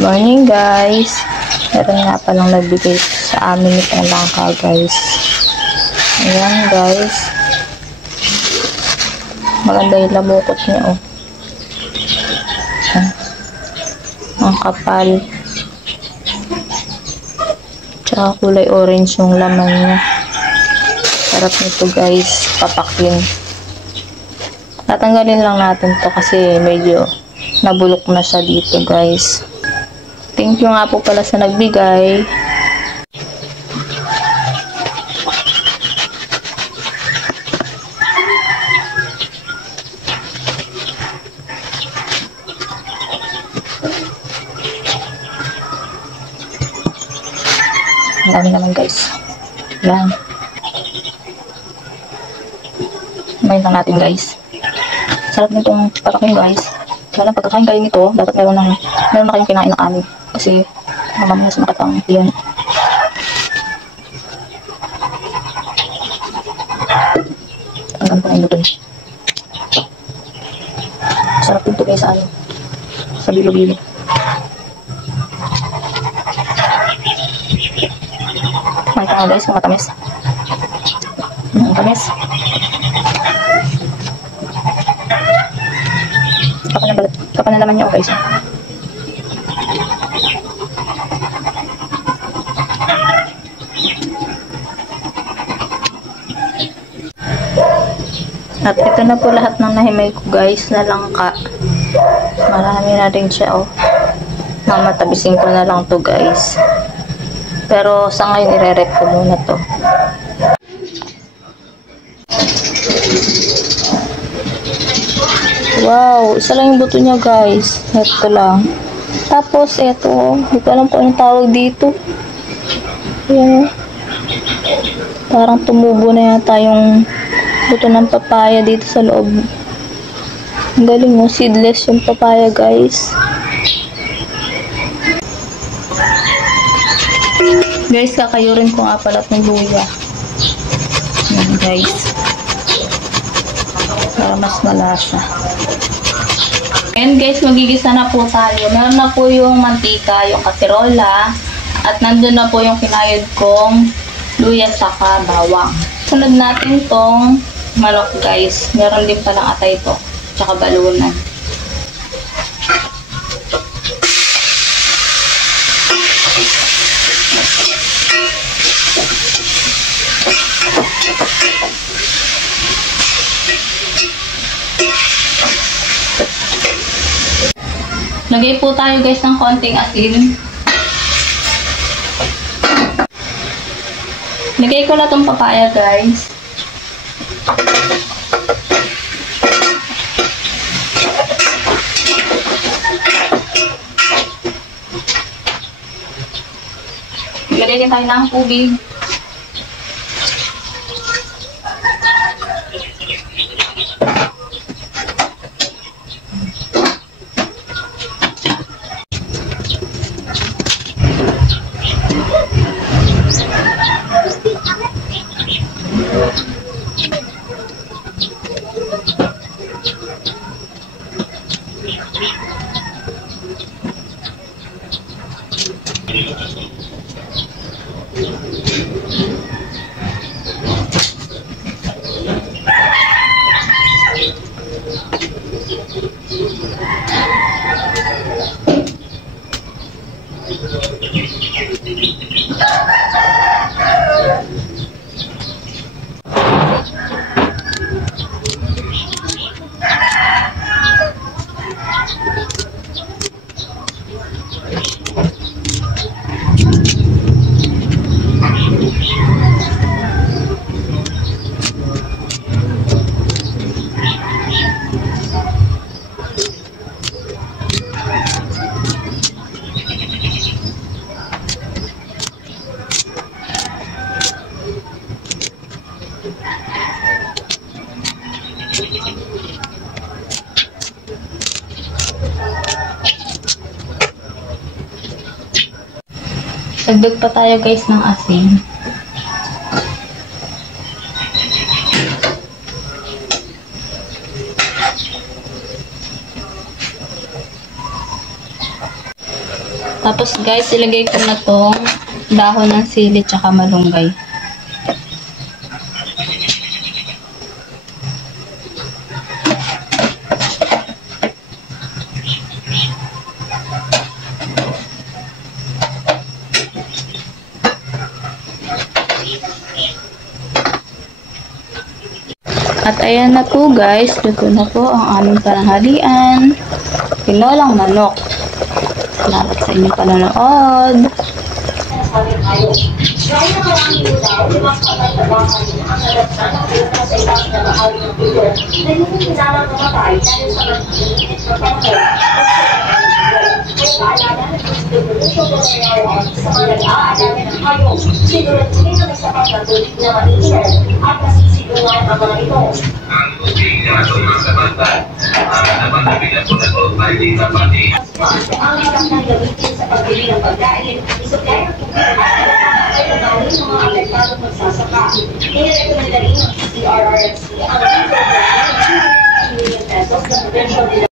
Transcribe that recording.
Morning guys. Meron nga palang nagbigay sa amin itong langka guys. Ayan guys. Maganda yung labukot niya oh. Ang kapal. Tsaka kulay orange yung laman niya. Sarap nito guys. Papakin. Tatanggalin lang natin to kasi medyo nabulok na siya dito guys. Thank you nga po pala sa nagbigay. Ang dami naman guys. Yan. Mayin lang natin guys. Sarap nitong papakin guys. Kaya lang pagkakain kayo nito, dapat meron na kayong kinain na kanin. Kasi mamaya sa makatang yan. Hanggang pa kain nito. Sarap nito guys sa ano. Sa bilo-bilo. Makita nga guys, matamis. Matamis. Kapal na laman niya guys. At ito na po lahat ng nahimay ko guys na langka. Marami na rin siya oh. Mamatabisin ko na lang to guys. Pero sa ngayon ire-rep ko muna to. Wow, isa lang yung buto niya guys. Ito lang. Tapos ito, hindi ko alam kung anong tawag dito. Ayan. Parang tumubo na yata yung buto ng papaya dito sa loob. Ang galing mo, seedless yung papaya guys. Guys, kakayurin ko nga pala ng luya. Ayan guys. Para mas malasa. And guys, magigisa na po tayo. Meron na po yung mantika, yung kaserola, at nandun na po yung kinayod kong luya saka bawang. Sunod natin tong manok guys. Meron din palang atay ito, tsaka balunan. Lagay po tayo guys ng konting asin. Lagay ko na itong papaya guys. Lagay din tayo ng tubig. Dagdag pa tayo guys ng asin. Tapos guys, ilagay ko na tong dahon ng sili tsaka malunggay. At ayan na po guys, luto na po ang aming pananghalian. Tinolang manok. Salamat sa inyong panonood. Ang isang nang gamitin sa pagbili ng pagkain, isukay ng tubig ay nabali ng mga apektadong magsasaka. Nirekomenda rin ng CRRFC ang $2 million na provincial